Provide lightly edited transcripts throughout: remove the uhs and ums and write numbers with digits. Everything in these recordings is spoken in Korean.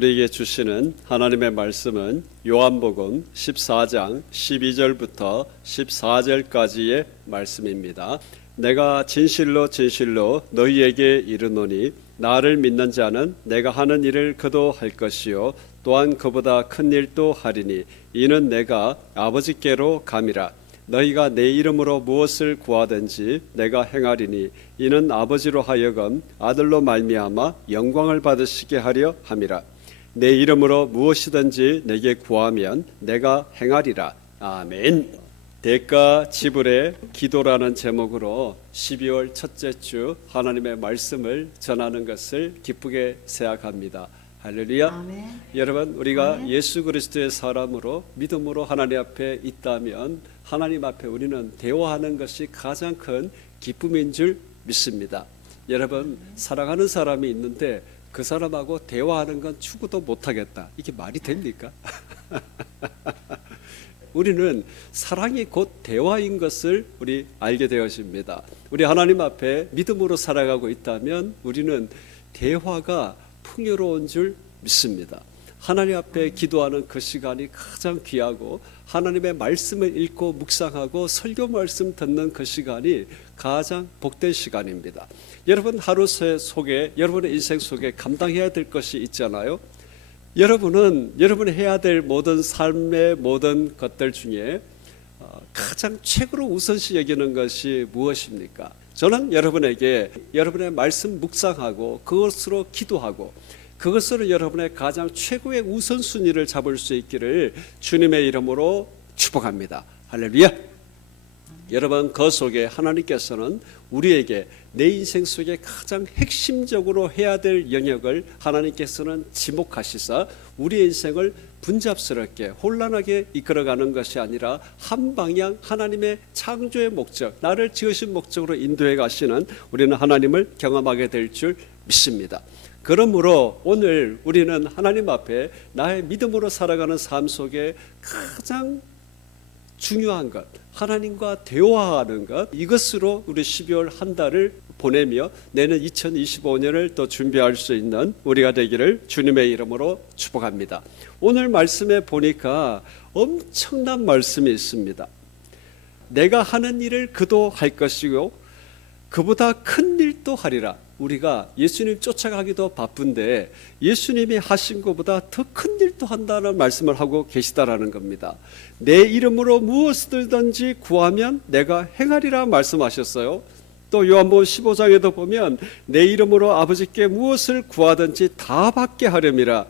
우리에게 주시는 하나님의 말씀은 요한복음 14장 12절부터 14절까지의 말씀입니다. 내가 진실로 진실로 너희에게 이르노니 나를 믿는 자는 내가 하는 일을 그도 할 것이요 또한 그보다 큰 일도 하리니 이는 내가 아버지께로 감이라. 너희가 내 이름으로 무엇을 구하든지 내가 행하리니 이는 아버지로 하여금 아들로 말미암아 영광을 받으시게 하려 함이라. 내 이름으로 무엇이든지 내게 구하면 내가 행하리라. 아멘. 대가 지불의 기도라는 제목으로 12월 첫째 주 하나님의 말씀을 전하는 것을 기쁘게 생각합니다. 할렐루야. 아멘. 여러분, 우리가 아멘. 예수 그리스도의 사람으로 믿음으로 하나님 앞에 있다면 하나님 앞에 우리는 대화하는 것이 가장 큰 기쁨인 줄 믿습니다. 여러분, 사랑하는 사람이 있는데 그 사람하고 대화하는 건 추구도 못하겠다. 이게 말이 됩니까? 우리는 사랑이 곧 대화인 것을 우리 알게 되어집니다. 우리 하나님 앞에 믿음으로 살아가고 있다면 우리는 대화가 풍요로운 줄 믿습니다. 하나님 앞에 기도하는 그 시간이 가장 귀하고 하나님의 말씀을 읽고 묵상하고 설교 말씀 듣는 그 시간이 가장 복된 시간입니다. 여러분 하루 속에 여러분의 인생 속에 감당해야 될 것이 있잖아요. 여러분은 여러분이 해야 될 모든 삶의 모든 것들 중에 가장 최고로 우선시 여기는 것이 무엇입니까? 저는 여러분에게 여러분의 말씀 묵상하고 그것으로 기도하고 그것으로 여러분의 가장 최고의 우선순위를 잡을 수 있기를 주님의 이름으로 축복합니다. 할렐루야. 여러분 그 속에 하나님께서는 우리에게 내 인생 속에 가장 핵심적으로 해야 될 영역을 하나님께서는 지목하시사 우리의 인생을 분잡스럽게 혼란하게 이끌어가는 것이 아니라 한 방향 하나님의 창조의 목적, 나를 지으신 목적으로 인도해 가시는 우리는 하나님을 경험하게 될 줄 믿습니다. 그러므로 오늘 우리는 하나님 앞에 나의 믿음으로 살아가는 삶 속에 가장 중요한 것, 하나님과 대화하는 것, 이것으로 우리 12월 한 달을 보내며 내년 2025년을 또 준비할 수 있는 우리가 되기를 주님의 이름으로 축복합니다. 오늘 말씀에 보니까 엄청난 말씀이 있습니다. 내가 하는 일을 그도 할 것이고 그보다 큰 일도 하리라. 우리가 예수님 쫓아가기도 바쁜데 예수님이 하신 것보다 더 큰 일도 한다는 말씀을 하고 계시다라는 겁니다. 내 이름으로 무엇이든지 구하면 내가 행하리라 말씀하셨어요. 또 요한복음 15장에도 보면 내 이름으로 아버지께 무엇을 구하든지 다 받게 하렴이라.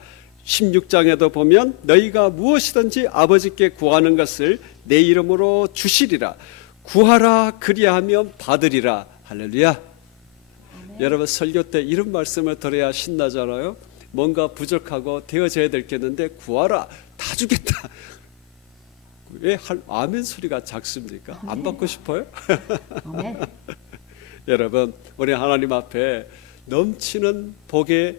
16장에도 보면 너희가 무엇이든지 아버지께 구하는 것을 내 이름으로 주시리라. 구하라 그리하면 받으리라. 할렐루야. 여러분 설교 때 이런 말씀을 들어야 신나잖아요. 뭔가 부족하고 되어져야 될 게 있는데 구하라 다 주겠다. 왜 아멘 소리가 작습니까? 안 받고 싶어요? 아멘. 여러분 우리 하나님 앞에 넘치는 복의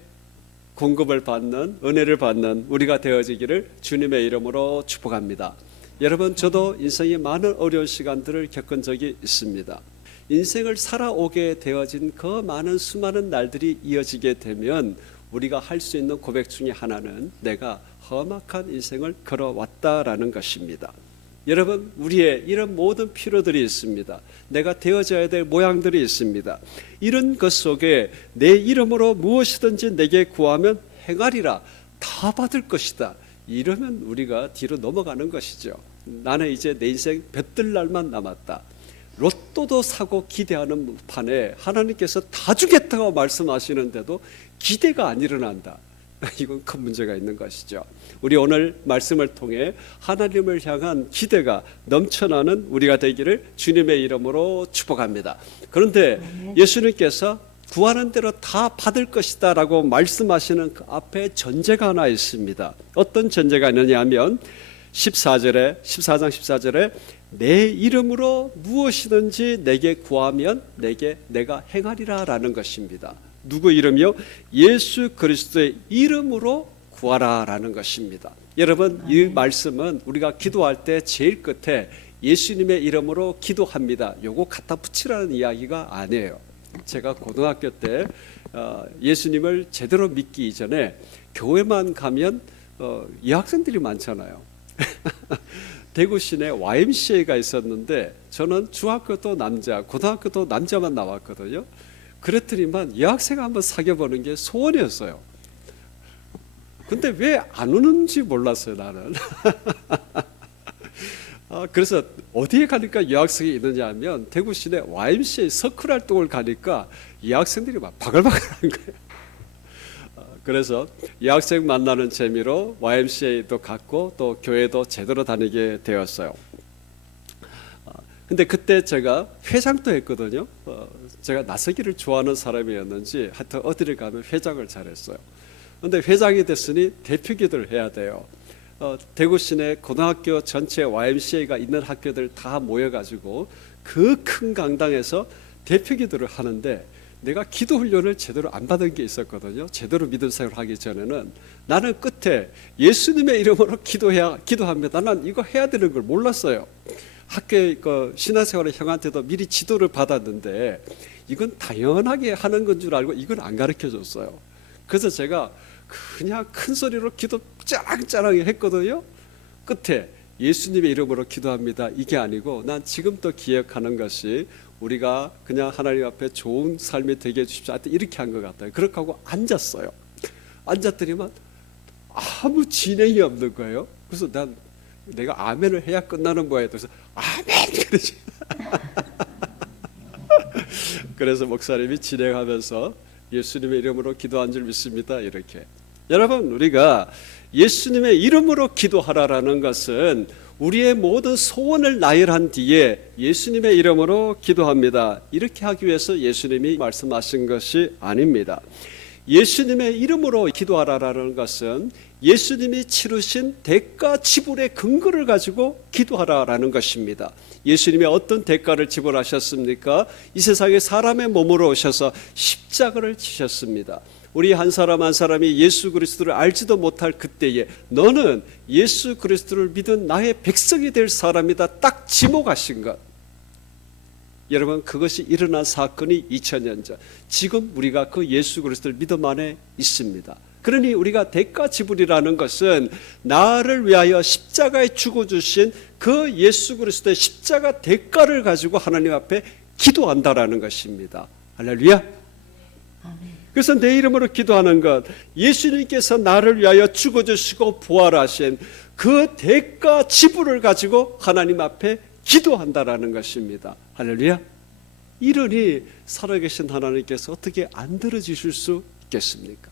공급을 받는 은혜를 받는 우리가 되어지기를 주님의 이름으로 축복합니다. 여러분 저도 인생의 많은 어려운 시간들을 겪은 적이 있습니다. 인생을 살아오게 되어진 그 많은 수많은 날들이 이어지게 되면 우리가 할 수 있는 고백 중에 하나는 내가 험악한 인생을 걸어왔다라는 것입니다. 여러분 우리의 이런 모든 필요들이 있습니다. 내가 되어져야 될 모양들이 있습니다. 이런 것 속에 내 이름으로 무엇이든지 내게 구하면 행하리라. 다 받을 것이다. 이러면 우리가 뒤로 넘어가는 것이죠. 나는 이제 내 인생 볕들 날만 남았다. 로또도 사고 기대하는 판에 하나님께서 다 주겠다고 말씀하시는데도 기대가 안 일어난다. 이건 큰 문제가 있는 것이죠. 우리 오늘 말씀을 통해 하나님을 향한 기대가 넘쳐나는 우리가 되기를 주님의 이름으로 축복합니다. 그런데 예수님께서 구하는 대로 다 받을 것이다 라고 말씀하시는 그 앞에 전제가 하나 있습니다. 어떤 전제가 있느냐 하면 14장 14절에 내 이름으로 무엇이든지 내게 구하면 내가 행하리라 라는 것입니다. 누구 이름이요? 예수 그리스도의 이름으로 구하라 라는 것입니다. 여러분 이 말씀은 우리가 기도할 때 제일 끝에 예수님의 이름으로 기도합니다. 요거 갖다 붙이라는 이야기가 아니에요. 제가 고등학교 때 예수님을 제대로 믿기 이전에 교회만 가면 여학생들이 많잖아요. 대구 시내 YMCA가 있었는데 저는 중학교도 남자, 고등학교도 남자만 나왔거든요. 그랬더니만 여학생 한번 사귀어보는 게 소원이었어요. 근데 왜 안 오는지 몰랐어요, 나는. 그래서 어디에 가니까 여학생이 있느냐 하면 대구 시내 YMCA 서클 활동을 가니까 여학생들이 막 바글바글한 거예요. 그래서 여학생 만나는 재미로 YMCA도 갔고 또 교회도 제대로 다니게 되었어요. 근데 그때 제가 회장도 했거든요. 제가 나서기를 좋아하는 사람이었는지 하여튼 어디를 가면 회장을 잘했어요. 근데 회장이 됐으니 대표 기도를 해야 돼요. 대구 시내 고등학교 전체 YMCA가 있는 학교들 다 모여가지고 그 큰 강당에서 대표 기도를 하는데 내가 기도 훈련을 제대로 안 받은 게 있었거든요. 제대로 믿음 생활을 하기 전에는 나는 끝에 예수님의 이름으로 기도합니다. 난 이거 해야 되는 걸 몰랐어요. 학교에 신앙생활의 형한테도 미리 지도를 받았는데 이건 당연하게 하는 건 줄 알고 이건 안 가르쳐 줬어요. 그래서 제가 그냥 큰 소리로 기도 짜랑짜랑히 했거든요. 끝에 예수님의 이름으로 기도합니다. 이게 아니고 난 지금도 기억하는 것이 우리가 그냥 하나님 앞에 좋은 삶이 되게 해주십시오. 이렇게 한 것 같아요. 그렇게 하고 앉았어요. 앉았더니만 아무 진행이 없는 거예요. 그래서 내가 아멘을 해야 끝나는 거예요. 그래서 아멘 그러지. 그래서 목사님이 진행하면서 예수님의 이름으로 기도한 줄 믿습니다. 이렇게. 여러분, 우리가 예수님의 이름으로 기도하라라는 것은 우리의 모든 소원을 나열한 뒤에 예수님의 이름으로 기도합니다. 이렇게 하기 위해서 예수님이 말씀하신 것이 아닙니다. 예수님의 이름으로 기도하라라는 것은 예수님이 치르신 대가 지불의 근거를 가지고 기도하라라는 것입니다. 예수님이 어떤 대가를 지불하셨습니까? 이 세상에 사람의 몸으로 오셔서 십자가를 지셨습니다. 우리 한 사람 한 사람이 예수 그리스도를 알지도 못할 그때에 너는 예수 그리스도를 믿은 나의 백성이 될 사람이다 딱 지목하신 것. 여러분, 그것이 일어난 사건이 2000년 전. 지금 우리가 그 예수 그리스도를 믿음 안에 있습니다. 그러니 우리가 대가 지불이라는 것은 나를 위하여 십자가에 죽어주신 그 예수 그리스도의 십자가 대가를 가지고 하나님 앞에 기도한다라는 것입니다. 할렐루야. 그래서 내 이름으로 기도하는 것, 예수님께서 나를 위하여 죽어주시고 부활하신 그 대가 지불을 가지고 하나님 앞에 기도한다라는 것입니다. 할렐루야. 이러니 살아계신 하나님께서 어떻게 안 들어주실 수 있겠습니까?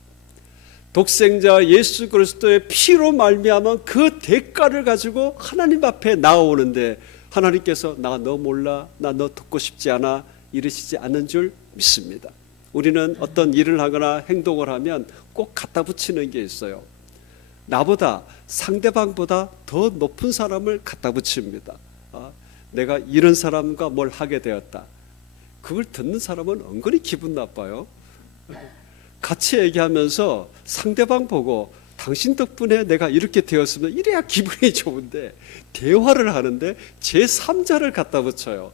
독생자 예수 그리스도의 피로 말미암은 그 대가를 가지고 하나님 앞에 나아오는데 하나님께서 나 너 몰라, 나 너 듣고 싶지 않아 이러시지 않는 줄 믿습니다. 우리는 어떤 일을 하거나 행동을 하면 꼭 갖다 붙이는 게 있어요. 나보다 상대방보다 더 높은 사람을 갖다 붙입니다. 내가 이런 사람과 뭘 하게 되었다. 그걸 듣는 사람은 은근히 기분 나빠요. 같이 얘기하면서 상대방 보고 당신 덕분에 내가 이렇게 되었으면 이래야 기분이 좋은데 대화를 하는데 제3자를 갖다 붙여요.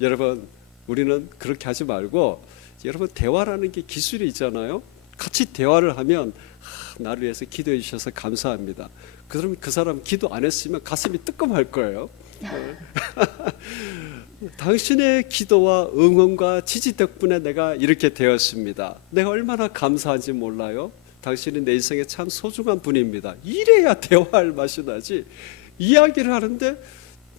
여러분, 우리는 그렇게 하지 말고 여러분, 대화라는 게 기술이 있잖아요. 같이 대화를 하면 나를 위해서 기도해 주셔서 감사합니다. 그러면 그 사람 기도 안 했으면 가슴이 뜨끔할 거예요. 당신의 기도와 응원과 지지 덕분에 내가 이렇게 되었습니다. 내가 얼마나 감사한지 몰라요. 당신이 내 인생에 참 소중한 분입니다. 이래야 대화할 맛이 나지. 이야기를 하는데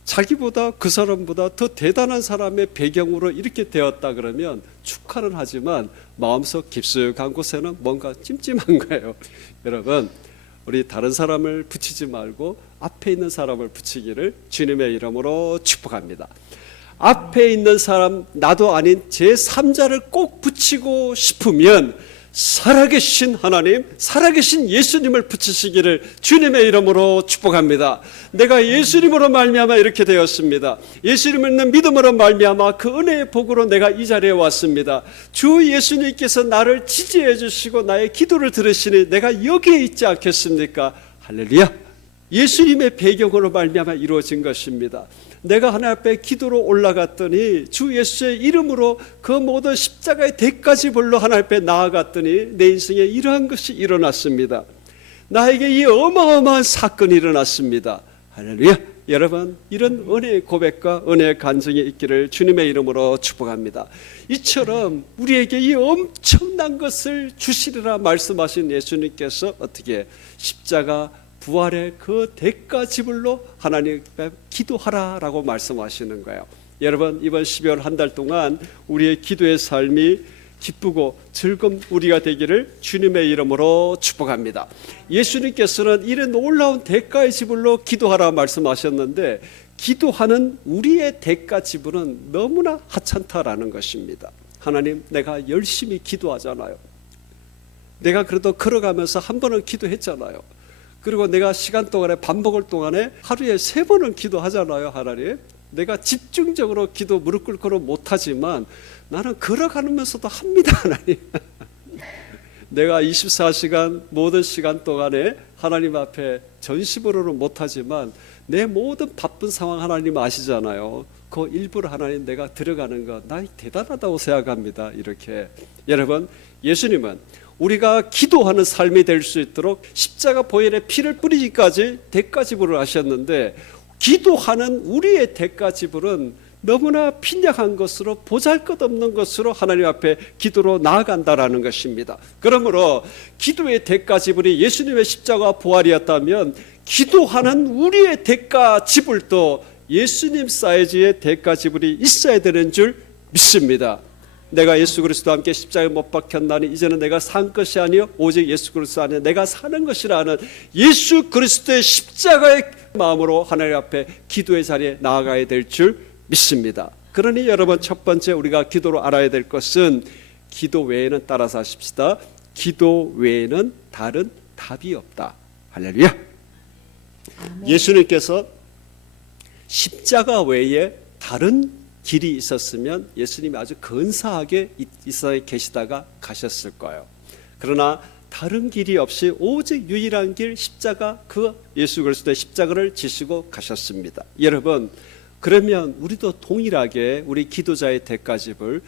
자기보다 그 사람보다 더 대단한 사람의 배경으로 이렇게 되었다 그러면 축하는 하지만 마음속 깊숙한 곳에는 뭔가 찜찜한 거예요. 여러분, 우리 다른 사람을 붙이지 말고 앞에 있는 사람을 붙이기를 주님의 이름으로 축복합니다. 앞에 있는 사람, 나도 아닌 제3자를 꼭 붙이고 싶으면 살아계신 하나님, 살아계신 예수님을 붙이시기를 주님의 이름으로 축복합니다. 내가 예수님으로 말미암아 이렇게 되었습니다. 예수님을 믿는 믿음으로 말미암아 그 은혜의 복으로 내가 이 자리에 왔습니다. 주 예수님께서 나를 지지해 주시고 나의 기도를 들으시니 내가 여기에 있지 않겠습니까? 할렐루야. 예수님의 배경으로 말미암아 이루어진 것입니다. 내가 하나님 앞에 기도로 올라갔더니 주 예수의 이름으로 그 모든 십자가의 대가지 불러 하나님 앞에 나아갔더니 내 인생에 이러한 것이 일어났습니다. 나에게 이 어마어마한 사건이 일어났습니다. 할렐루야. 여러분, 이런 은혜의 고백과 은혜의 간증이 있기를 주님의 이름으로 축복합니다. 이처럼 우리에게 이 엄청난 것을 주시리라 말씀하신 예수님께서 어떻게 십자가 부활의 그 대가 지불로 하나님 앞에 기도하라라고 말씀하시는 거예요. 여러분, 이번 12월 한 달 동안 우리의 기도의 삶이 기쁘고 즐거운 우리가 되기를 주님의 이름으로 축복합니다. 예수님께서는 이런 놀라운 대가의 지불로 기도하라 말씀하셨는데, 기도하는 우리의 대가 지불은 너무나 하찮다라는 것입니다. 하나님, 내가 열심히 기도하잖아요. 내가 그래도 걸어가면서 한 번은 기도했잖아요. 그리고 내가 시간 동안에 밥 먹을 동안에 하루에 3번은 기도하잖아요. 하나님, 내가 집중적으로 기도 무릎 꿇고는 못하지만 나는 걸어가면서도 합니다. 하나님, 내가 24시간 모든 시간 동안에 하나님 앞에 전심으로는 못하지만 내 모든 바쁜 상황 하나님 아시잖아요. 그 일부러 하나님 내가 들어가는 것, 나 대단하다고 생각합니다. 이렇게 여러분, 예수님은 우리가 기도하는 삶이 될 수 있도록 십자가 보혈의 피를 뿌리기까지 대가 지불을 하셨는데, 기도하는 우리의 대가 지불은 너무나 빈약한 것으로 보잘것없는 것으로 하나님 앞에 기도로 나아간다라는 것입니다. 그러므로 기도의 대가 지불이 예수님의 십자가 부활이었다면 기도하는 우리의 대가 지불도 예수님 사이즈의 대가 지불이 있어야 되는 줄 믿습니다. 내가 예수 그리스도와 함께 십자가에 못 박혔나니 이제는 내가 산 것이 아니요 오직 예수 그리스도 안에 내가 사는 것이라는 예수 그리스도의 십자가의 마음으로 하나님 앞에 기도의 자리에 나아가야 될 줄 믿습니다. 그러니 여러분, 첫 번째 우리가 기도로 알아야 될 것은 기도 외에는, 따라서 하십시다, 기도 외에는 다른 답이 없다. 할렐루야. 아멘. 예수님께서 십자가 외에 다른 길이 있었으면 예수님이 아주 근사하게 있어 계시다가 가셨을 거예요. 그러나 다른 길이 없이 오직 유일한 길 십자가, 그 예수 그리스도의 십자가를 지시고 가셨습니다. 여러분, 그러면 우리도 동일하게 우리 기도자의 대가집을,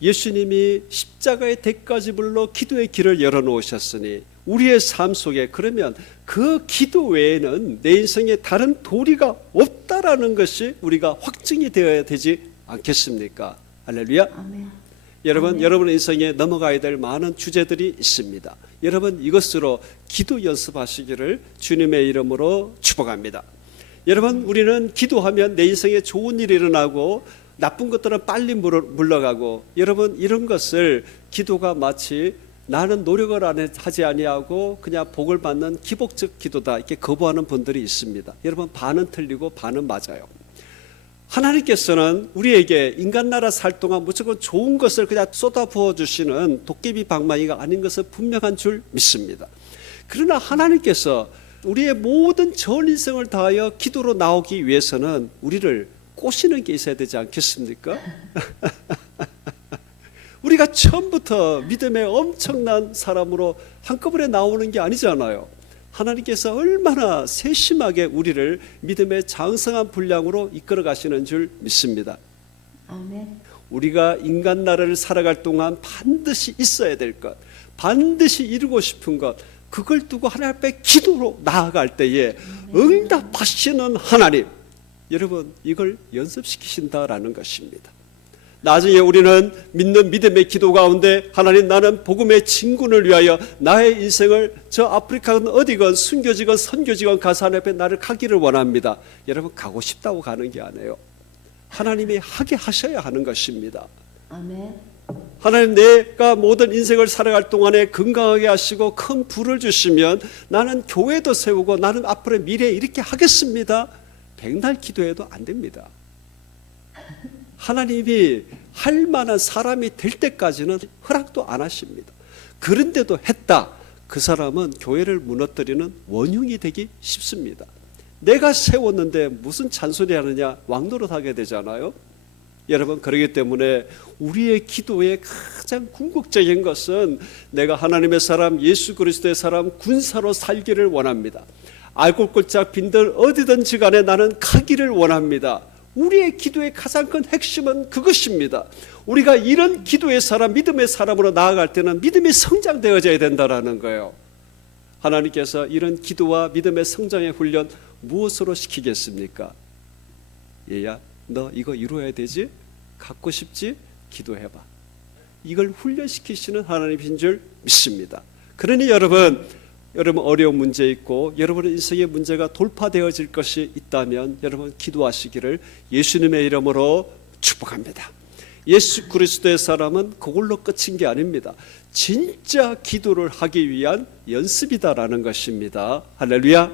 예수님이 십자가의 대가지불로 기도의 길을 열어놓으셨으니 우리의 삶 속에 그러면 그 기도 외에는 내 인생에 다른 도리가 없다라는 것이 우리가 확증이 되어야 되지 않겠습니까? 할렐루야. 아멘. 여러분, 아멘. 여러분의 인생에 넘어가야 될 많은 주제들이 있습니다. 여러분, 이것으로 기도 연습하시기를 주님의 이름으로 축복합니다. 여러분, 우리는 기도하면 내 인생에 좋은 일이 일어나고 나쁜 것들은 빨리 물러가고, 여러분, 이런 것을 기도가 마치 나는 노력을 하지 아니하고 그냥 복을 받는 기복적 기도다, 이렇게 거부하는 분들이 있습니다. 여러분, 반은 틀리고 반은 맞아요. 하나님께서는 우리에게 인간 나라 살 동안 무조건 좋은 것을 그냥 쏟아 부어주시는 도깨비 방망이가 아닌 것은 분명한 줄 믿습니다. 그러나 하나님께서 우리의 모든 전 인생을 다하여 기도로 나오기 위해서는 우리를 꼬시는 게 있어야 되지 않겠습니까? 우리가 처음부터 믿음의 엄청난 사람으로 한꺼번에 나오는 게 아니잖아요. 하나님께서 얼마나 세심하게 우리를 믿음의 장성한 분량으로 이끌어 가시는 줄 믿습니다. 아멘. 우리가 인간 나라를 살아갈 동안 반드시 있어야 될 것, 반드시 이루고 싶은 것, 그걸 두고 하나님 앞에 기도로 나아갈 때에 응답하시는 하나님, 여러분, 이걸 연습시키신다라는 것입니다. 나중에 우리는 믿는 믿음의 기도 가운데 하나님, 나는 복음의 진군을 위하여 나의 인생을 저 아프리카건 어디건 순교지건 선교지건 가서 하나님 앞에 나를 가기를 원합니다. 여러분, 가고 싶다고 가는 게 아니에요. 하나님이 하게 하셔야 하는 것입니다. 아멘. 하나님, 내가 모든 인생을 살아갈 동안에 건강하게 하시고 큰 부를 주시면 나는 교회도 세우고 나는 앞으로 미래에 이렇게 하겠습니다. 백날 기도해도 안 됩니다. 하나님이 할 만한 사람이 될 때까지는 허락도 안 하십니다. 그런데도 했다, 그 사람은 교회를 무너뜨리는 원흉이 되기 쉽습니다. 내가 세웠는데 무슨 잔소리 하느냐, 왕노릇하게 되잖아요. 여러분, 그렇기 때문에 우리의 기도의 가장 궁극적인 것은 내가 하나님의 사람, 예수 그리스도의 사람, 군사로 살기를 원합니다. 알골골짝 빈들 어디든지 간에 나는 가기를 원합니다. 우리의 기도의 가장 큰 핵심은 그것입니다. 우리가 이런 기도의 사람, 믿음의 사람으로 나아갈 때는 믿음이 성장되어져야 된다는 거예요. 하나님께서 이런 기도와 믿음의 성장의 훈련 무엇으로 시키겠습니까? 얘야, 너 이거 이루어야 되지? 갖고 싶지? 기도해봐. 이걸 훈련시키시는 하나님이신 줄 믿습니다. 그러니 여러분 어려운 문제 있고 여러분의 인생의 문제가 돌파되어질 것이 있다면 여러분 기도하시기를 예수님의 이름으로 축복합니다. 예수 그리스도의 사람은 그걸로 끝인 게 아닙니다. 진짜 기도를 하기 위한 연습이다라는 것입니다. 할렐루야.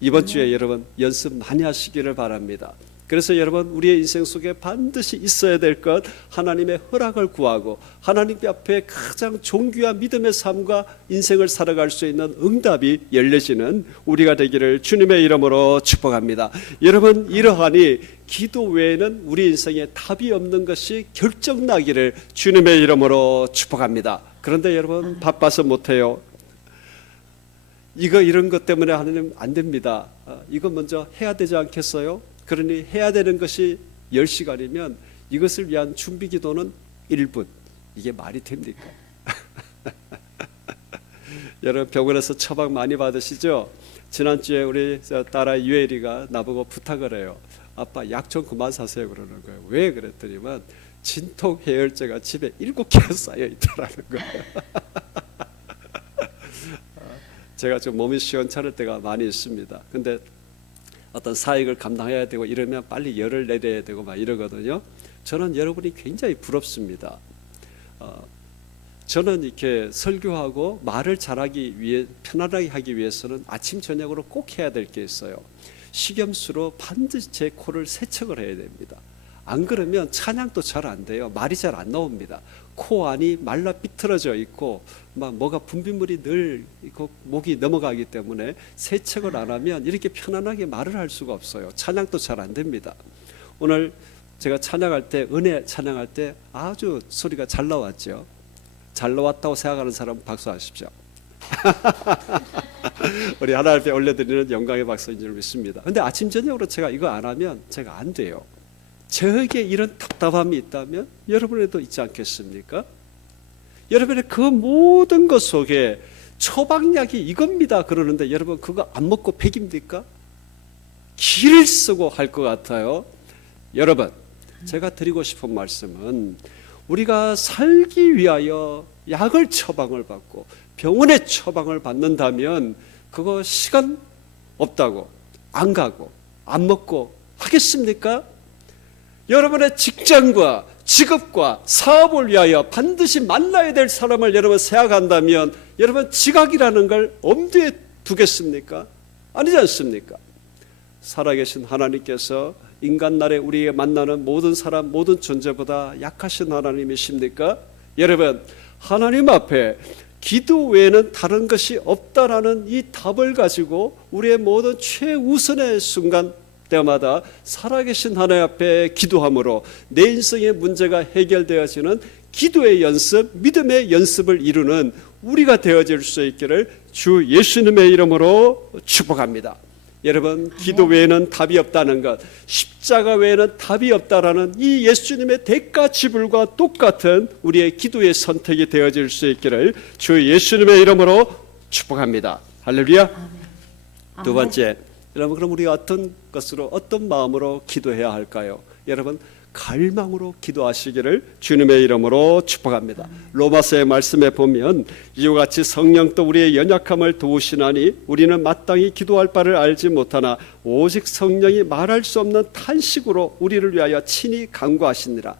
이번 주에 여러분 연습 많이 하시기를 바랍니다. 그래서 여러분 우리의 인생 속에 반드시 있어야 될 것, 하나님의 허락을 구하고 하나님 앞에 가장 존귀한 믿음의 삶과 인생을 살아갈 수 있는 응답이 열려지는 우리가 되기를 주님의 이름으로 축복합니다. 여러분 이러하니 기도 외에는 우리 인생에 답이 없는 것이 결정나기를 주님의 이름으로 축복합니다. 그런데 여러분 바빠서 못해요. 이런 것 때문에 하나님 안 됩니다. 이거 먼저 해야 되지 않겠어요? 그러니 해야 되는 것이 10시간이면 이것을 위한 준비 기도는 1분. 이게 말이 됩니까? 여러분 병원에서 처방 많이 받으시죠? 지난주에 우리 딸아 유엘이가 나보고 부탁을 해요. 아빠 약 좀 그만 사세요 그러는 거예요. 왜 그랬더니만 진통 해열제가 집에 7개 쌓여 있더라는 거예요. 제가 좀 몸이 시원찮을 때가 많이 있습니다. 근데 어떤 사역을 감당해야 되고 이러면 빨리 열을 내려야 되고 막 이러거든요. 저는 여러분이 굉장히 부럽습니다. 저는 이렇게 설교하고 말을 잘하기 위해 편안하게 하기 위해서는 아침 저녁으로 꼭 해야 될 게 있어요. 식염수로 반드시 제 코를 세척을 해야 됩니다. 안 그러면 찬양도 잘 안 돼요. 말이 잘 안 나옵니다. 코 안이 말라 삐뚤어져 있고 막 뭐가 분비물이 늘 목이 넘어가기 때문에 세척을 안 하면 이렇게 편안하게 말을 할 수가 없어요. 찬양도 잘 안 됩니다. 오늘 제가 찬양할 때 은혜 찬양할 때 아주 소리가 잘 나왔죠. 잘 나왔다고 생각하는 사람 박수하십시오. 우리 하나님 앞에 올려드리는 영광의 박수인 줄 믿습니다. 근데 아침 저녁으로 제가 이거 안 하면 제가 안 돼요. 저에게 이런 답답함이 있다면 여러분에도 있지 않겠습니까? 여러분의 그 모든 것 속에 처방약이 이겁니다 그러는데 여러분 그거 안 먹고 백입니까? 기를 쓰고 할 것 같아요. 여러분 제가 드리고 싶은 말씀은 우리가 살기 위하여 약을 처방을 받고 병원의 처방을 받는다면 그거 시간 없다고 안 가고 안 먹고 하겠습니까? 여러분의 직장과 직업과 사업을 위하여 반드시 만나야 될 사람을 여러분 생각한다면 여러분 지각이라는 걸 엄두에 두겠습니까? 아니지 않습니까? 살아계신 하나님께서 인간 날에 우리에게 만나는 모든 사람 모든 존재보다 약하신 하나님이십니까? 여러분 하나님 앞에 기도 외에는 다른 것이 없다라는 이 답을 가지고 우리의 모든 최우선의 순간 때마다 살아계신 하나님 앞에 기도함으로 내 인생의 문제가 해결되어지는 기도의 연습, 믿음의 연습을 이루는 우리가 되어질 수 있기를 주 예수님의 이름으로 축복합니다. 여러분 기도 외에는 답이 없다는 것, 십자가 외에는 답이 없다라는 이 예수님의 대가 지불과 똑같은 우리의 기도의 선택이 되어질 수 있기를 주 예수님의 이름으로 축복합니다. 할렐루야. 두 번째, 여러분 그럼 우리가 어떤 것으로 어떤 마음으로 기도해야 할까요? 여러분 갈망으로 기도하시기를 주님의 이름으로 축복합니다. 로마서의 말씀에 보면 이와 같이 성령 또 우리의 연약함을 도우시나니 우리는 마땅히 기도할 바를 알지 못하나 오직 성령이 말할 수 없는 탄식으로 우리를 위하여 친히 간구하시니라.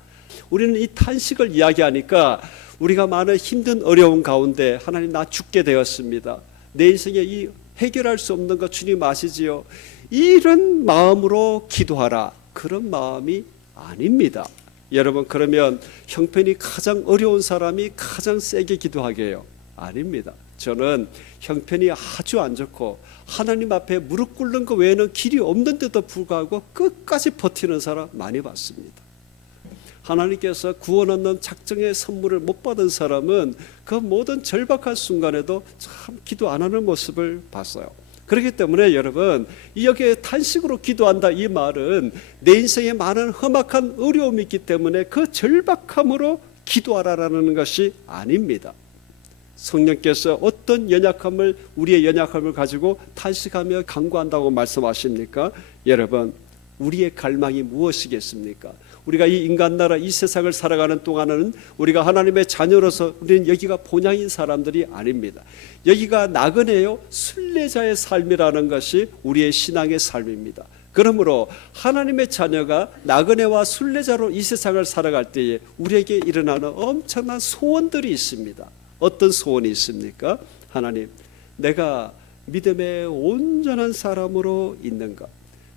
우리는 이 탄식을 이야기하니까 우리가 많은 힘든 어려운 가운데 하나님 나 죽게 되었습니다. 내 인생에 이 해결할 수 없는 것 주님 아시지요? 이런 마음으로 기도하라. 그런 마음이 아닙니다. 여러분 그러면 형편이 가장 어려운 사람이 가장 세게 기도하게 해요? 아닙니다. 저는 형편이 아주 안 좋고 하나님 앞에 무릎 꿇는 것 외에는 길이 없는데도 불구하고 끝까지 버티는 사람 많이 봤습니다. 하나님께서 구원 얻는 작정의 선물을 못 받은 사람은 그 모든 절박한 순간에도 참 기도 안 하는 모습을 봤어요. 그렇기 때문에 여러분, 여기에 탄식으로 기도한다 이 말은 내 인생에 많은 험악한 어려움이 있기 때문에 그 절박함으로 기도하라라는 것이 아닙니다. 성령께서 어떤 연약함을, 우리의 연약함을 가지고 탄식하며 간구한다고 말씀하십니까? 여러분, 우리의 갈망이 무엇이겠습니까? 우리가 이 인간 나라, 이 세상을 살아가는 동안은 우리가 하나님의 자녀로서 우리는 여기가 본향인 사람들이 아닙니다. 여기가 나그네요 순례자의 삶이라는 것이 우리의 신앙의 삶입니다. 그러므로 하나님의 자녀가 나그네와 순례자로 이 세상을 살아갈 때에 우리에게 일어나는 엄청난 소원들이 있습니다. 어떤 소원이 있습니까? 하나님, 내가 믿음의 온전한 사람으로 있는가?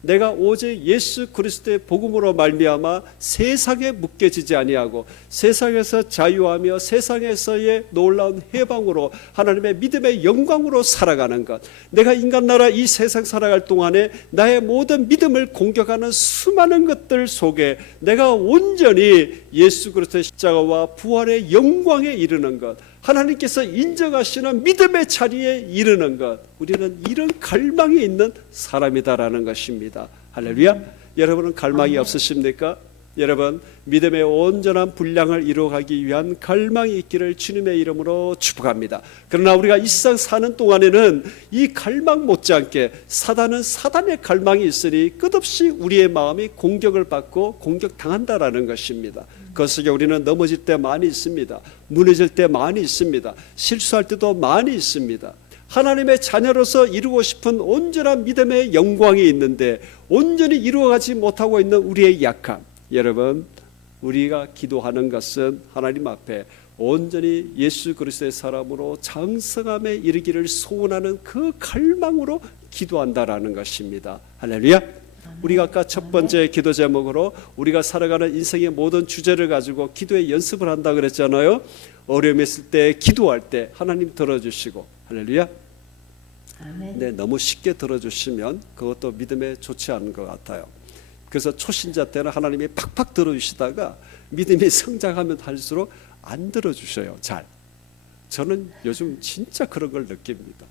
내가 오직 예수 그리스도의 복음으로 말미암아 세상에 묶여지지 아니하고 세상에서 자유하며 세상에서의 놀라운 해방으로 하나님의 믿음의 영광으로 살아가는 것. 내가 인간 나라 이 세상 살아갈 동안에 나의 모든 믿음을 공격하는 수많은 것들 속에 내가 온전히 예수 그리스도의 십자가와 부활의 영광에 이르는 것, 하나님께서 인정하시는 믿음의 자리에 이르는 것, 우리는 이런 갈망이 있는 사람이다라는 것입니다. 할렐루야. 여러분은 갈망이 없으십니까? 여러분, 믿음의 온전한 분량을 이루어가기 위한 갈망이 있기를 주님의 이름으로 축복합니다. 그러나 우리가 이 세상 사는 동안에는 이 갈망 못지않게 사단은 사단의 갈망이 있으니 끝없이 우리의 마음이 공격을 받고 공격당한다라는 것입니다. 그 속에 우리는 넘어질 때 많이 있습니다. 무너질 때 많이 있습니다. 실수할 때도 많이 있습니다. 하나님의 자녀로서 이루고 싶은 온전한 믿음의 영광이 있는데 온전히 이루어가지 못하고 있는 우리의 약함. 여러분, 우리가 기도하는 것은 하나님 앞에 온전히 예수 그리스도의 사람으로 장성함에 이르기를 소원하는 그 갈망으로 기도한다라는 것입니다. 할렐루야. 우리가 아까 첫 번째 기도 제목으로 우리가 살아가는 인생의 모든 주제를 가지고 기도의 연습을 한다 그랬잖아요. 어려움이 있을 때, 기도할 때 하나님 들어주시고, 할렐루야. 네, 너무 쉽게 들어주시면 그것도 믿음에 좋지 않은 것 같아요. 그래서 초신자 때는 하나님이 팍팍 들어주시다가 믿음이 성장하면 할수록 안 들어주셔요. 잘. 저는 요즘 진짜 그런 걸 느낍니다.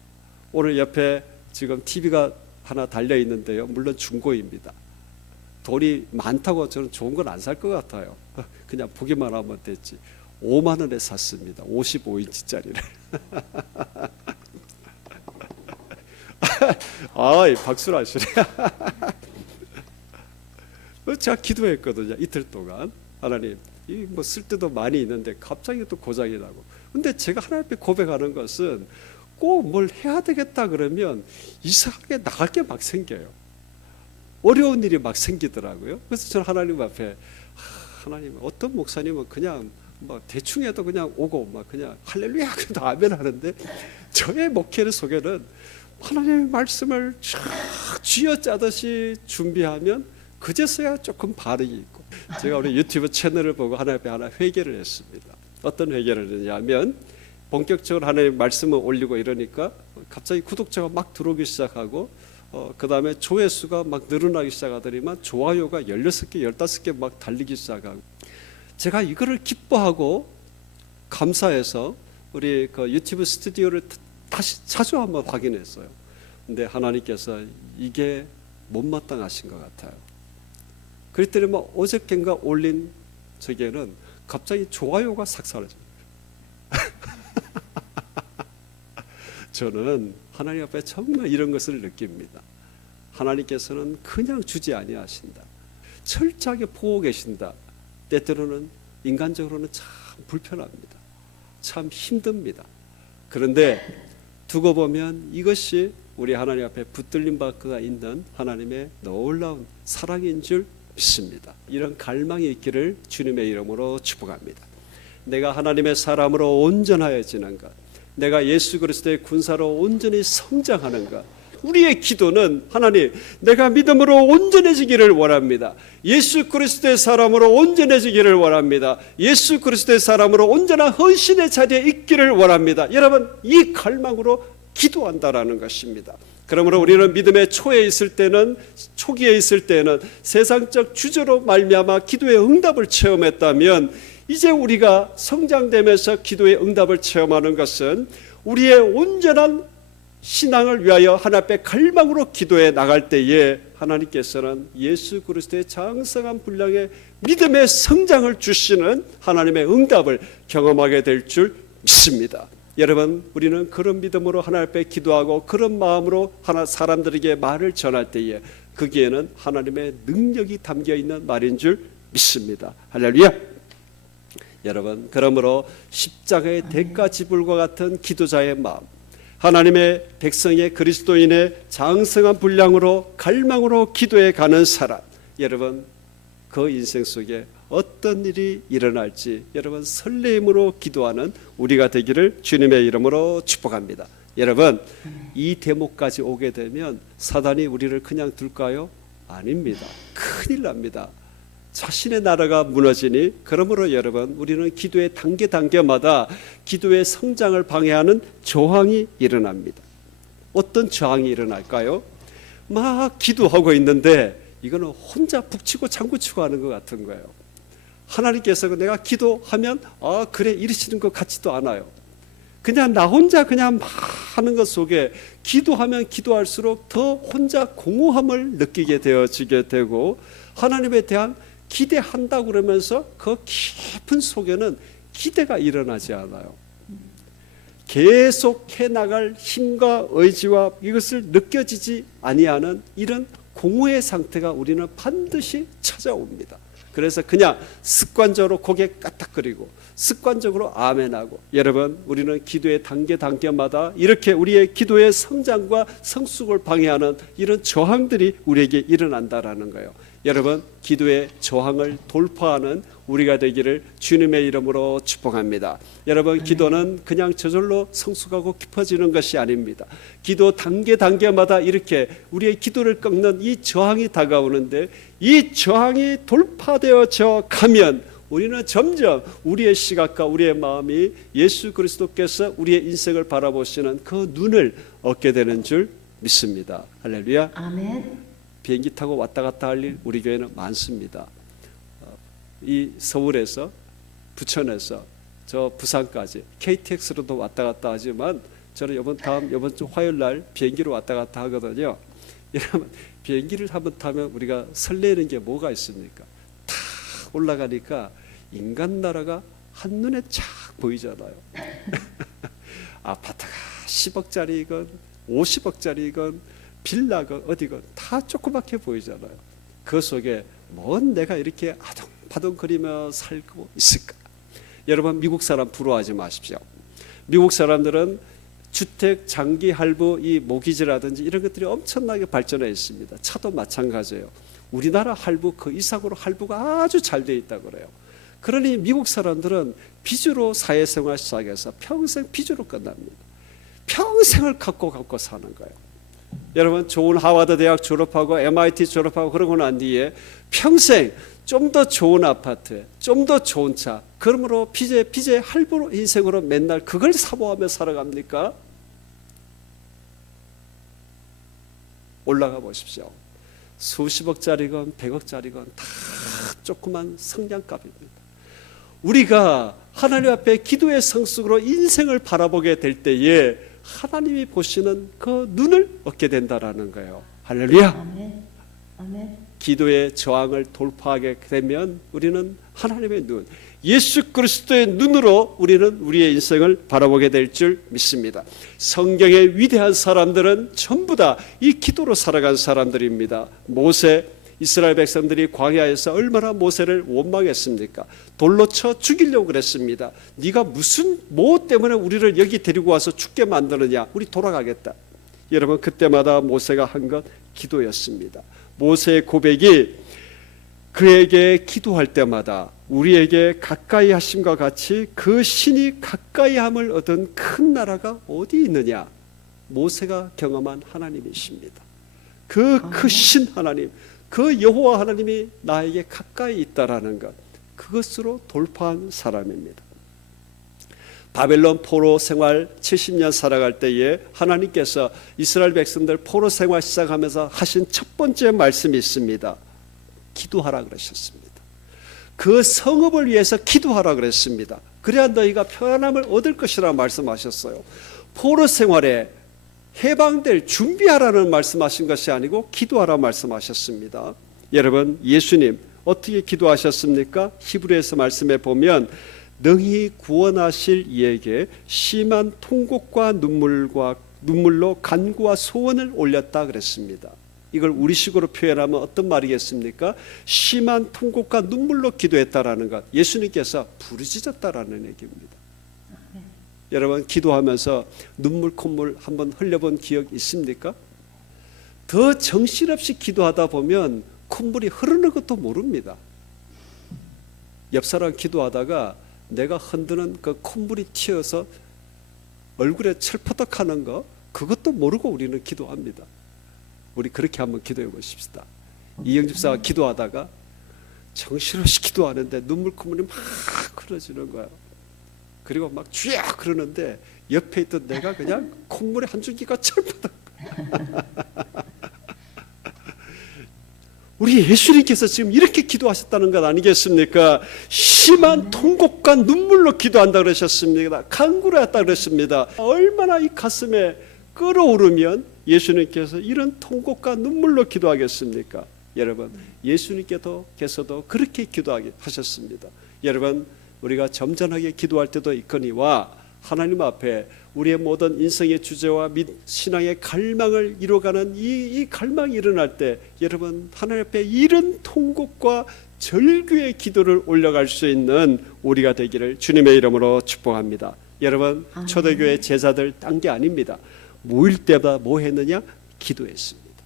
오늘 옆에 지금 TV가 하나 달려 있는데요, 물론 중고입니다. 돈이 많다고 저는 좋은 건 안 살 것 같아요. 그냥 보기만 하면 됐지. 5만 원에 샀습니다. 55인치짜리를. 아, 박수를 하시네. 제가 기도했거든요, 이틀 동안. 하나님, 이 뭐 쓸 때도 많이 있는데 갑자기 또 고장이 나고. 근데 제가 하나님 앞에 고백하는 것은 꼭 뭘 해야 되겠다 그러면 이상하게 나갈 게 막 생겨요. 어려운 일이 막 생기더라고요. 그래서 저는 하나님 앞에, 하나님, 어떤 목사님은 그냥 막 대충 해도 그냥 오고 막 그냥 할렐루야 그래도 아멘 하는데, 저의 목회 속에는 하나님의 말씀을 쫙 쥐어짜듯이 준비하면 그제서야 조금 반응이 있고. 제가 우리 유튜브 채널을 보고 하나님 앞에 하나 회개를 했습니다. 어떤 회개를 했냐면, 본격적으로 하나님의 말씀을 올리고 이러니까 갑자기 구독자가 막 들어오기 시작하고, 그 다음에 조회수가 막 늘어나기 시작하더니만 좋아요가 16개, 15개 막 달리기 시작하고, 제가 이거를 기뻐하고 감사해서 우리 그 유튜브 스튜디오를 다시 자주 한번 확인했어요. 근데 하나님께서 이게 못마땅하신 것 같아요. 그랬더니 뭐 어저께인가 올린 저기에는 갑자기 좋아요가 싹 사라져요. 저는 하나님 앞에 정말 이런 것을 느낍니다. 하나님께서는 그냥 주지 아니하신다. 철저하게 보고 계신다. 때때로는 인간적으로는 참 불편합니다. 참 힘듭니다. 그런데 두고 보면 이것이 우리 하나님 앞에 붙들림 바가 있는 하나님의 놀라운 사랑인 줄 믿습니다. 이런 갈망이 있기를 주님의 이름으로 축복합니다. 내가 하나님의 사람으로 온전하여지는 것, 내가 예수 그리스도의 군사로 온전히 성장하는 것. 우리의 기도는 하나님, 내가 믿음으로 온전해지기를 원합니다. 예수 그리스도의 사람으로 온전해지기를 원합니다. 예수 그리스도의 사람으로 온전한 헌신의 자리에 있기를 원합니다. 여러분, 이 갈망으로 기도한다라는 것입니다. 그러므로 우리는 믿음의 초에 있을 때는, 초기에 있을 때는 세상적 주제로 말미암아 기도의 응답을 체험했다면, 이제 우리가 성장되면서 기도의 응답을 체험하는 것은 우리의 온전한 신앙을 위하여 하나님 앞에 갈망으로 기도해 나갈 때에 하나님께서는 예수 그리스도의 장성한 분량의 믿음의 성장을 주시는 하나님의 응답을 경험하게 될 줄 믿습니다. 여러분, 우리는 그런 믿음으로 하나님 앞에 기도하고 그런 마음으로 사람들에게 말을 전할 때에 거기에는 하나님의 능력이 담겨 있는 말인 줄 믿습니다. 할렐루야. 여러분, 그러므로 십자가의 대가 지불과 같은 기도자의 마음, 하나님의 백성의 그리스도인의 장성한 분량으로 갈망으로 기도해 가는 사람, 여러분 그 인생 속에 어떤 일이 일어날지 여러분 설레임으로 기도하는 우리가 되기를 주님의 이름으로 축복합니다. 여러분, 이 대목까지 오게 되면 사단이 우리를 그냥 둘까요? 아닙니다. 큰일 납니다. 자신의 나라가 무너지니, 그러므로 여러분, 우리는 기도의 단계마다 기도의 성장을 방해하는 저항이 일어납니다. 어떤 저항이 일어날까요? 막 기도하고 있는데 이거는 혼자 북치고 장구치고 하는 것 같은 거예요. 하나님께서 내가 기도하면 그래 이러시는 것 같지도 않아요. 그냥 나 혼자 그냥 막 하는 것 속에 기도하면 기도할수록 더 혼자 공허함을 느끼게 되어지게 되고, 하나님에 대한 기대한다고 그러면서 그 깊은 속에는 기대가 일어나지 않아요. 계속 해나갈 힘과 의지와 이것을 느껴지지 아니하는 이런 공허의 상태가 우리는 반드시 찾아옵니다. 그래서 그냥 습관적으로 고개 까딱거리고 습관적으로 아멘하고, 여러분, 우리는 기도의 단계마다 이렇게 우리의 기도의 성장과 성숙을 방해하는 이런 저항들이 우리에게 일어난다라는 거예요. 여러분, 기도의 저항을 돌파하는 우리가 되기를 주님의 이름으로 축복합니다. 여러분, 기도는 그냥 저절로 성숙하고 깊어지는 것이 아닙니다. 기도 단계마다 이렇게 우리의 기도를 꺾는 이 저항이 다가오는데, 이 저항이 돌파되어져 가면 우리는 점점 우리의 시각과 우리의 마음이 예수 그리스도께서 우리의 인생을 바라보시는 그 눈을 얻게 되는 줄 믿습니다. 할렐루야. 아멘. 비행기 타고 왔다 갔다 할 일 우리 교회는 많습니다. 이 서울에서 부천에서 저 부산까지 KTX로도 왔다 갔다 하지만 저는 이번 주 화요일 날 비행기로 왔다 갔다 하거든요. 여러분, 비행기를 한번 타면 우리가 설레는 게 뭐가 있습니까? 탁 올라가니까 인간 나라가 한눈에 쫙 보이잖아요. 아파트가 10억짜리건 50억짜리건 빌라건 어디건 다 조그맣게 보이잖아요. 그 속에 뭔 내가 이렇게 아동바동거리며 살고 있을까? 여러분, 미국 사람 부러워하지 마십시오. 미국 사람들은 주택, 장기 할부, 이 모기지라든지 이런 것들이 엄청나게 발전해 있습니다. 차도 마찬가지예요. 우리나라 할부 그 이상으로 할부가 아주 잘 돼 있다고 그래요. 그러니 미국 사람들은 빚으로 사회생활 시작해서 평생 빚으로 끝납니다. 평생을 갖고 사는 거예요. 여러분, 좋은 하버드 대학 졸업하고 MIT 졸업하고 그러고 난 뒤에 평생 좀 더 좋은 아파트에 좀 더 좋은 차, 그러므로 빚에 할부로 인생으로 맨날 그걸 사모하며 살아갑니까? 올라가 보십시오. 수십억짜리건 100억짜리건 다 조그만 성냥갑입니다. 우리가 하나님 앞에 기도의 성숙으로 인생을 바라보게 될 때에 하나님이 보시는 그 눈을 얻게 된다라는 거예요. 할렐루야. 아멘. 아멘. 기도의 저항을 돌파하게 되면 우리는 하나님의 눈, 예수 그리스도의 눈으로 우리는 우리의 인생을 바라보게 될 줄 믿습니다. 성경의 위대한 사람들은 전부 다 이 기도로 살아간 사람들입니다. 모세, 이스라엘 백성들이 광야에서 얼마나 모세를 원망했습니까? 돌로 쳐 죽이려고 그랬습니다. 네가 뭐 때문에 우리를 여기 데리고 와서 죽게 만드느냐? 우리 돌아가겠다. 여러분, 그때마다 모세가 한 것 기도였습니다. 모세의 고백이 그에게 기도할 때마다 우리에게 가까이 하심과 같이 그 신이 가까이 함을 얻은 큰 나라가 어디 있느냐? 모세가 경험한 하나님이십니다. 그 크신 하나님, 그 여호와 하나님이 나에게 가까이 있다라는 것, 그것으로 돌파한 사람입니다. 바벨론 포로 생활 70년 살아갈 때에 하나님께서 이스라엘 백성들 포로 생활 시작하면서 하신 첫 번째 말씀이 있습니다. 기도하라 그러셨습니다. 그 성읍을 위해서 기도하라 그랬습니다. 그래야 너희가 편안함을 얻을 것이라 말씀하셨어요. 포로 생활에 해방될 준비하라는 말씀하신 것이 아니고 기도하라 말씀하셨습니다. 여러분, 예수님 어떻게 기도하셨습니까? 히브리서 말씀에 보면 능히 구원하실 이에게 심한 통곡과 눈물로 간구와 소원을 올렸다 그랬습니다. 이걸 우리식으로 표현하면 어떤 말이겠습니까? 심한 통곡과 눈물로 기도했다라는 것, 예수님께서 부르짖었다라는 얘기입니다. 여러분, 기도하면서 눈물 콧물 한번 흘려본 기억 있습니까? 더 정신없이 기도하다 보면 콧물이 흐르는 것도 모릅니다. 옆 사람 기도하다가 내가 흔드는 그 콧물이 튀어서 얼굴에 철퍼덕하는 거, 그것도 모르고 우리는 기도합니다. 우리 그렇게 한번 기도해 보십시다. 이영 집사가 기도하다가 정신없이 기도하는데 눈물 콧물이 막 흐르지는 거예요. 그리고 막 쥐야 그러는데 옆에 있던 내가 그냥 콧물에 한 줄기가 철퍼덕. 우리 예수님께서 지금 이렇게 기도하셨다는 것 아니겠습니까? 심한 통곡과 눈물로 기도한다 그러셨습니다. 간구를 했다 그랬습니다. 얼마나 이 가슴에 끓어오르면 예수님께서 이런 통곡과 눈물로 기도하겠습니까? 여러분, 예수님께서도 그렇게 기도하셨습니다. 여러분, 우리가 점잖하게 기도할 때도 있거니와 하나님 앞에 우리의 모든 인생의 주제와 신앙의 갈망을 이루어가는 이 갈망이 일어날 때 여러분, 하나님 앞에 이런 통곡과 절규의 기도를 올려갈 수 있는 우리가 되기를 주님의 이름으로 축복합니다. 여러분, 초대교회 제자들 딴 게 아닙니다. 모일 때마다 뭐 했느냐? 기도했습니다.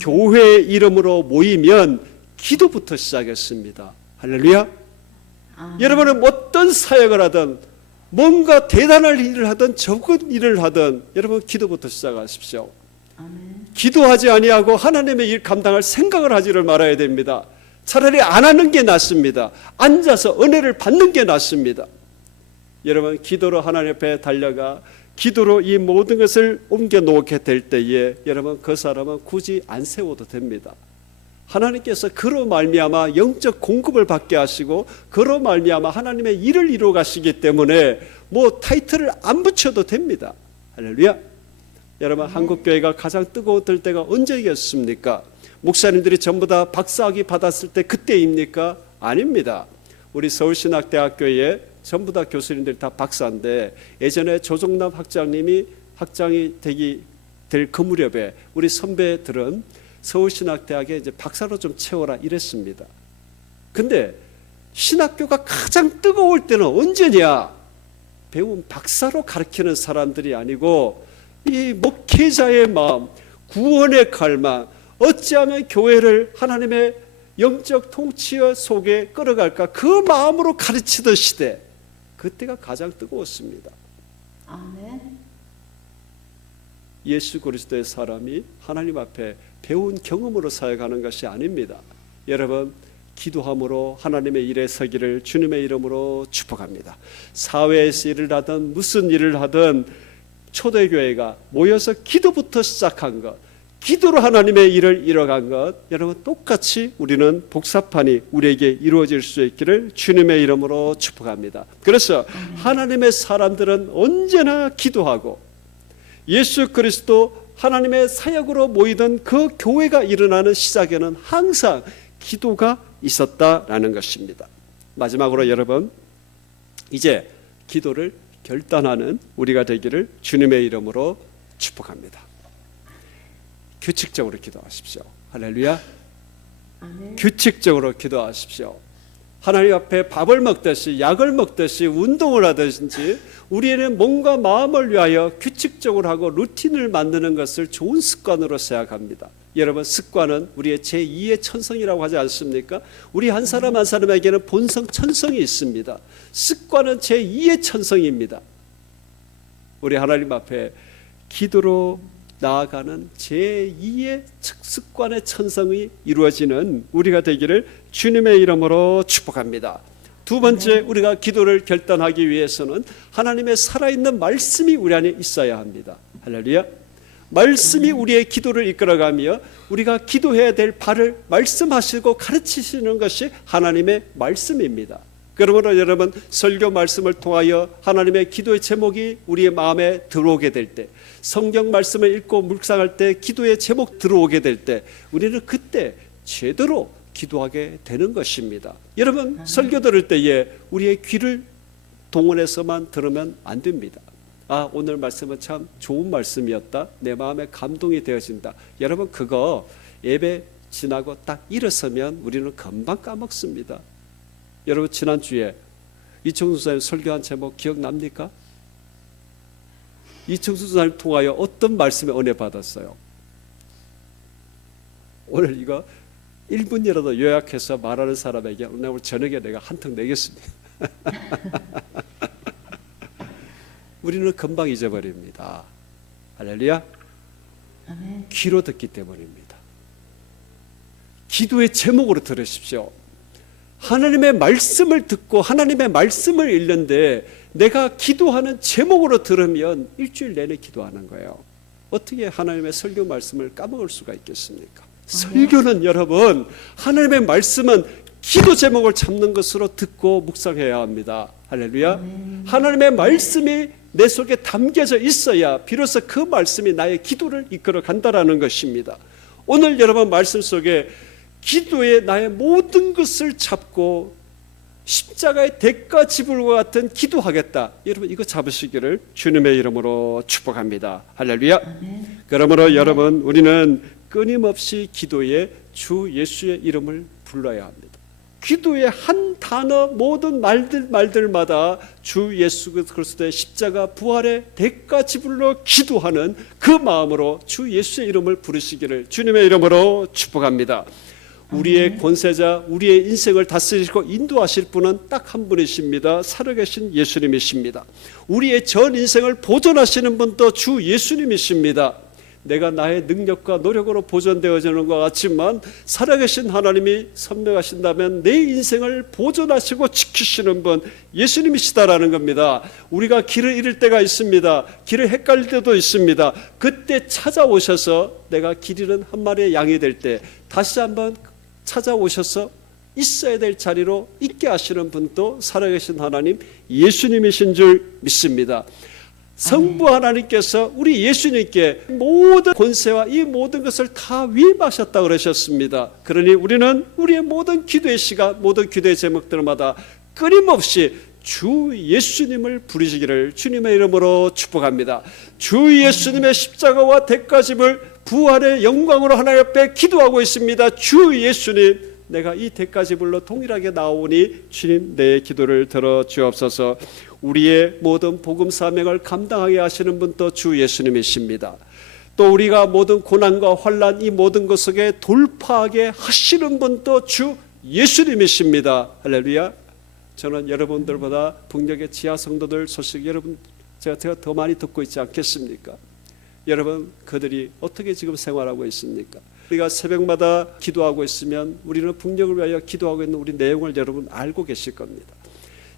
교회 이름으로 모이면 기도부터 시작했습니다. 할렐루야. 여러분은 어떤 사역을 하든 뭔가 대단한 일을 하든 적은 일을 하든 여러분 기도부터 시작하십시오. 기도하지 아니하고 하나님의 일 감당할 생각을 하지를 말아야 됩니다. 차라리 안 하는 게 낫습니다. 앉아서 은혜를 받는 게 낫습니다. 여러분, 기도로 하나님 앞에 달려가 기도로 이 모든 것을 옮겨 놓게 될 때에 여러분, 그 사람은 굳이 안 세워도 됩니다. 하나님께서 그로 말미암아 영적 공급을 받게 하시고 그로 말미암아 하나님의 일을 이루어 가시기 때문에 뭐 타이틀을 안 붙여도 됩니다. 할렐루야. 여러분, 한국교회가 가장 뜨거웠을 때가 언제겠습니까? 목사님들이 전부 다 박사학위 받았을 때 그때입니까? 아닙니다. 우리 서울신학대학교에 전부 다 교수님들이 다 박사인데 예전에 조종남 학장님이 학장이 될 그 무렵에 우리 선배들은 서울신학대학에 이제 박사로 좀 채워라 이랬습니다. 근데 신학교가 가장 뜨거울 때는 언제냐? 배운 박사로 가르치는 사람들이 아니고 이 목회자의 마음, 구원의 갈망, 어찌하면 교회를 하나님의 영적 통치 속에 끌어갈까, 그 마음으로 가르치던 시대, 그때가 가장 뜨거웠습니다. 아멘. 예수 그리스도의 사람이 하나님 앞에 배운 경험으로 사역하는 것이 아닙니다. 여러분, 기도함으로 하나님의 일에 서기를 주님의 이름으로 축복합니다. 사회에서 일을 하든 무슨 일을 하든 초대교회가 모여서 기도부터 시작한 것, 기도로 하나님의 일을 이뤄간 것, 여러분 똑같이 우리는 복사판이 우리에게 이루어질 수 있기를 주님의 이름으로 축복합니다. 그래서 하나님의 사람들은 언제나 기도하고 예수 그리스도 하나님의 사역으로 모이던 그 교회가 일어나는 시작에는 항상 기도가 있었다라는 것입니다. 마지막으로 여러분, 이제 기도를 결단하는 우리가 되기를 주님의 이름으로 축복합니다. 규칙적으로 기도하십시오. 할렐루야. 아멘. 규칙적으로 기도하십시오. 하나님 앞에 밥을 먹듯이 약을 먹듯이 운동을 하든지 우리는 몸과 마음을 위하여 규칙적으로 하고 루틴을 만드는 것을 좋은 습관으로 생각합니다. 여러분, 습관은 우리의 제2의 천성이라고 하지 않습니까? 우리 한 사람 한 사람에게는 본성 천성이 있습니다. 습관은 제2의 천성입니다. 우리 하나님 앞에 기도로 나아가는 제2의 습관의 천성이 이루어지는 우리가 되기를 주님의 이름으로 축복합니다. 두 번째, 우리가 기도를 결단하기 위해서는 하나님의 살아있는 말씀이 우리 안에 있어야 합니다. 할렐루야. 말씀이 우리의 기도를 이끌어가며 우리가 기도해야 될 바를 말씀하시고 가르치시는 것이 하나님의 말씀입니다. 그러므로 여러분, 설교 말씀을 통하여 하나님의 기도의 제목이 우리의 마음에 들어오게 될 때, 성경 말씀을 읽고 묵상할 때 기도의 제목 들어오게 될 때, 우리는 그때 제대로 기도하게 되는 것입니다. 여러분, 설교 들을 때에 우리의 귀를 동원해서만 들으면 안 됩니다. 아, 오늘 말씀은 참 좋은 말씀이었다, 내 마음에 감동이 되어진다. 여러분, 그거 예배 지나고 딱 일어서면 우리는 금방 까먹습니다. 여러분, 지난주에 이청수 선생님 설교한 제목 기억납니까? 이청수 선생님 통하여 어떤 말씀에 은혜 받았어요? 오늘 이거 1분이라도 요약해서 말하는 사람에게 오늘 저녁에 내가 한 턱 내겠습니다. 우리는 금방 잊어버립니다. 할렐루야. 아멘. 귀로 듣기 때문입니다. 기도의 제목으로 들으십시오. 하나님의 말씀을 듣고 하나님의 말씀을 읽는데 내가 기도하는 제목으로 들으면 일주일 내내 기도하는 거예요. 어떻게 하나님의 설교 말씀을 까먹을 수가 있겠습니까? 설교는 여러분, 하나님의 말씀은 기도 제목을 잡는 것으로 듣고 묵상해야 합니다. 할렐루야. 하나님의 말씀이 내 속에 담겨져 있어야 비로소 그 말씀이 나의 기도를 이끌어 간다라는 것입니다. 오늘 여러분 말씀 속에 기도에 나의 모든 것을 잡고 십자가의 대가 지불과 같은 기도하겠다. 여러분, 이거 잡으시기를 주님의 이름으로 축복합니다. 할렐루야. 아멘. 그러므로 여러분, 우리는 끊임없이 기도에 주 예수의 이름을 불러야 합니다. 기도의 한 단어, 모든 말들마다 주 예수 그리스도의 십자가 부활의 대가 지불로 기도하는 그 마음으로 주 예수의 이름을 부르시기를 주님의 이름으로 축복합니다. 우리의 권세자, 우리의 인생을 다스리시고 인도하실 분은 딱 한 분이십니다. 살아계신 예수님이십니다. 우리의 전 인생을 보존하시는 분도 주 예수님이십니다. 내가 나의 능력과 노력으로 보존되어지는 것 같지만 살아계신 하나님이 선명하신다면 내 인생을 보존하시고 지키시는 분 예수님이시다라는 겁니다. 우리가 길을 잃을 때가 있습니다. 길을 헷갈릴 때도 있습니다. 그때 찾아오셔서 내가 길 잃은 한 마리의 양이 될 때 다시 한번 찾아오셔서 있어야 될 자리로 있게 하시는 분도 살아계신 하나님 예수님이신 줄 믿습니다. 성부 하나님께서 우리 예수님께 모든 권세와 이 모든 것을 다 위임하셨다 그러셨습니다. 그러니 우리는 우리의 모든 기도의 시간, 모든 기도의 제목들마다 끊임없이 주 예수님을 부르시기를 주님의 이름으로 축복합니다. 주 예수님의 십자가와 대가짐을 부활의 영광으로 하나님 앞에 기도하고 있습니다. 주 예수님, 내가 이 대가지불로 동일하게 나오니 주님 내 기도를 들어 주옵소서. 우리의 모든 복음 사명을 감당하게 하시는 분도 주 예수님이십니다. 또 우리가 모든 고난과 환난 이 모든 것 속에 돌파하게 하시는 분도 주 예수님이십니다. 할렐루야. 저는 여러분들보다 북녘의 지하 성도들 소식 여러분 제가 더 많이 듣고 있지 않겠습니까? 여러분, 그들이 어떻게 지금 생활하고 있습니까? 우리가 새벽마다 기도하고 있으면 우리는 북녘을 위하여 기도하고 있는 우리 내용을 여러분 알고 계실 겁니다.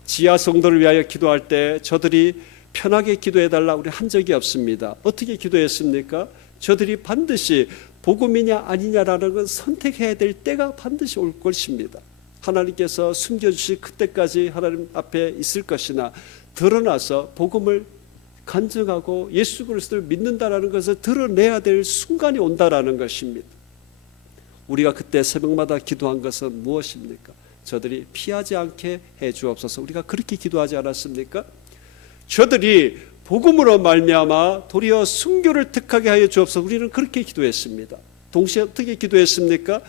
지하 성도를 위하여 기도할 때 저들이 편하게 기도해달라 우리 한 적이 없습니다. 어떻게 기도했습니까? 저들이 반드시 복음이냐 아니냐라는 건 선택해야 될 때가 반드시 올 것입니다. 하나님께서 숨겨주실 그때까지 하나님 앞에 있을 것이나 드러나서 복음을 간증하고 예수 그리스도를 믿는다라는 것을 드러내야 될 순간이 온다라는 것입니다. 우리가 그때 새벽마다 기도한 것은 무엇입니까? 저들이 피하지 않게 해 주옵소서. 우리가 그렇게 기도하지 않았습니까? 저들이 복음으로 말미암아 도리어 순교를 택하게 하여 주옵소서. 우리는 그렇게 기도했습니다. 동시에 어떻게 기도했습니까?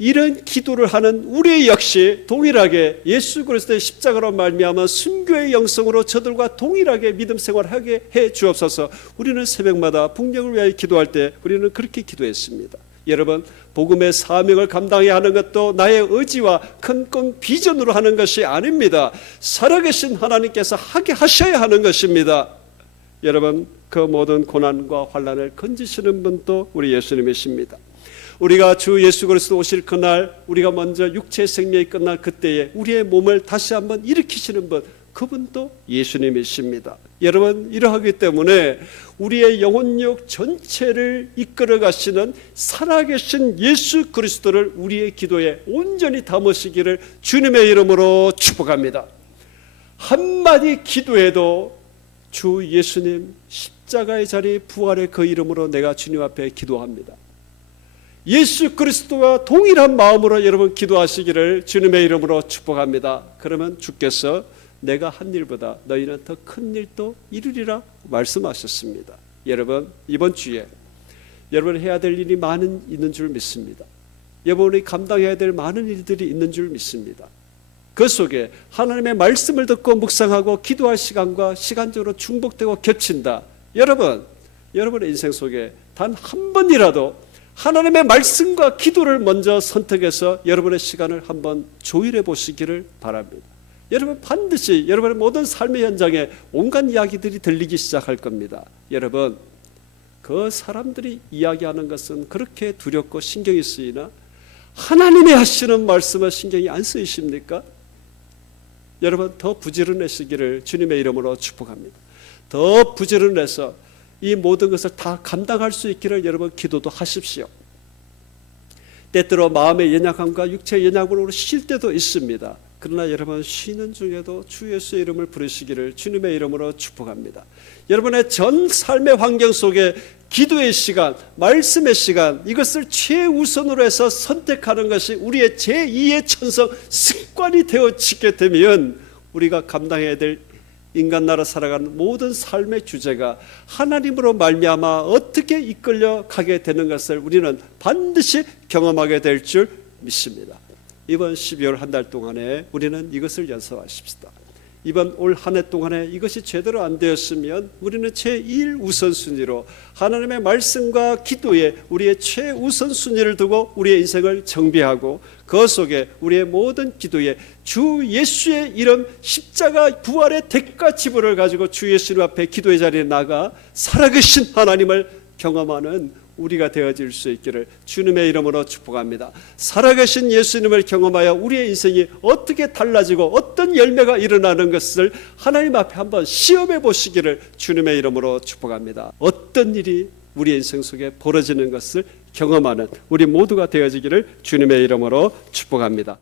이런 기도를 하는 우리 역시 동일하게 예수 그리스도의 십자가로 말미암아 순교의 영성으로 저들과 동일하게 믿음 생활하게 해 주옵소서. 우리는 새벽마다 북녘을 위하여 기도할 때 우리는 그렇게 기도했습니다. 여러분, 복음의 사명을 감당해야 하는 것도 나의 의지와 큰 비전으로 하는 것이 아닙니다. 살아계신 하나님께서 하게 하셔야 하는 것입니다. 여러분, 그 모든 고난과 환난을 건지시는 분도 우리 예수님이십니다. 우리가 주 예수 그리스도 오실 그날, 우리가 먼저 육체의 생명이 끝날 그때에 우리의 몸을 다시 한번 일으키시는 분, 그분도 예수님이십니다. 여러분, 이러하기 때문에 우리의 영혼력 전체를 이끌어 가시는 살아계신 예수 그리스도를 우리의 기도에 온전히 담으시기를 주님의 이름으로 축복합니다. 한마디 기도해도 주 예수님 십자가의 자리 부활의 그 이름으로 내가 주님 앞에 기도합니다. 예수 그리스도와 동일한 마음으로 여러분 기도하시기를 주님의 이름으로 축복합니다. 그러면 주께서 내가 한 일보다 너희는 더 큰 일도 이루리라 말씀하셨습니다. 여러분 이번 주에 여러분 해야 될 일이 많은 있는 줄 믿습니다. 여러분이 감당해야 될 많은 일들이 있는 줄 믿습니다. 그 속에 하나님의 말씀을 듣고 묵상하고 기도할 시간과 시간적으로 중복되고 겹친다. 여러분의 인생 속에 단 한 번이라도 하나님의 말씀과 기도를 먼저 선택해서 여러분의 시간을 한번 조율해 보시기를 바랍니다. 여러분 반드시 여러분의 모든 삶의 현장에 온갖 이야기들이 들리기 시작할 겁니다. 여러분 그 사람들이 이야기하는 것은 그렇게 두렵고 신경이 쓰이나 하나님이 하시는 말씀은 신경이 안 쓰이십니까? 여러분 더 부지런해지기를 주님의 이름으로 축복합니다. 더 부지런해서 이 모든 것을 다 감당할 수 있기를 여러분 기도도 하십시오. 때때로 마음의 연약함과 육체의 연약으로 쉴 때도 있습니다. 그러나 여러분 쉬는 중에도 주 예수의 이름을 부르시기를 주님의 이름으로 축복합니다. 여러분의 전 삶의 환경 속에 기도의 시간, 말씀의 시간, 이것을 최우선으로 해서 선택하는 것이 우리의 제2의 천성 습관이 되어지게 되면 우리가 감당해야 될 인간 나라 살아가는 모든 삶의 주제가 하나님으로 말미암아 어떻게 이끌려 가게 되는 것을 우리는 반드시 경험하게 될 줄 믿습니다. 이번 12월 한 달 동안에 우리는 이것을 연습하십시다. 이번 올 한 해 동안에 이것이 제대로 안 되었으면 우리는 제1 우선순위로 하나님의 말씀과 기도에 우리의 최우선순위를 두고 우리의 인생을 정비하고 그 속에 우리의 모든 기도에 주 예수의 이름 십자가 부활의 대가 지불을 가지고 주 예수님 앞에 기도의 자리에 나가 살아계신 하나님을 경험하는 우리가 되어질 수 있기를 주님의 이름으로 축복합니다. 살아계신 예수님을 경험하여 우리의 인생이 어떻게 달라지고 어떤 열매가 일어나는 것을 하나님 앞에 한번 시험해 보시기를 주님의 이름으로 축복합니다. 어떤 일이 우리의 인생 속에 벌어지는 것을 경험하는 우리 모두가 되어지기를 주님의 이름으로 축복합니다.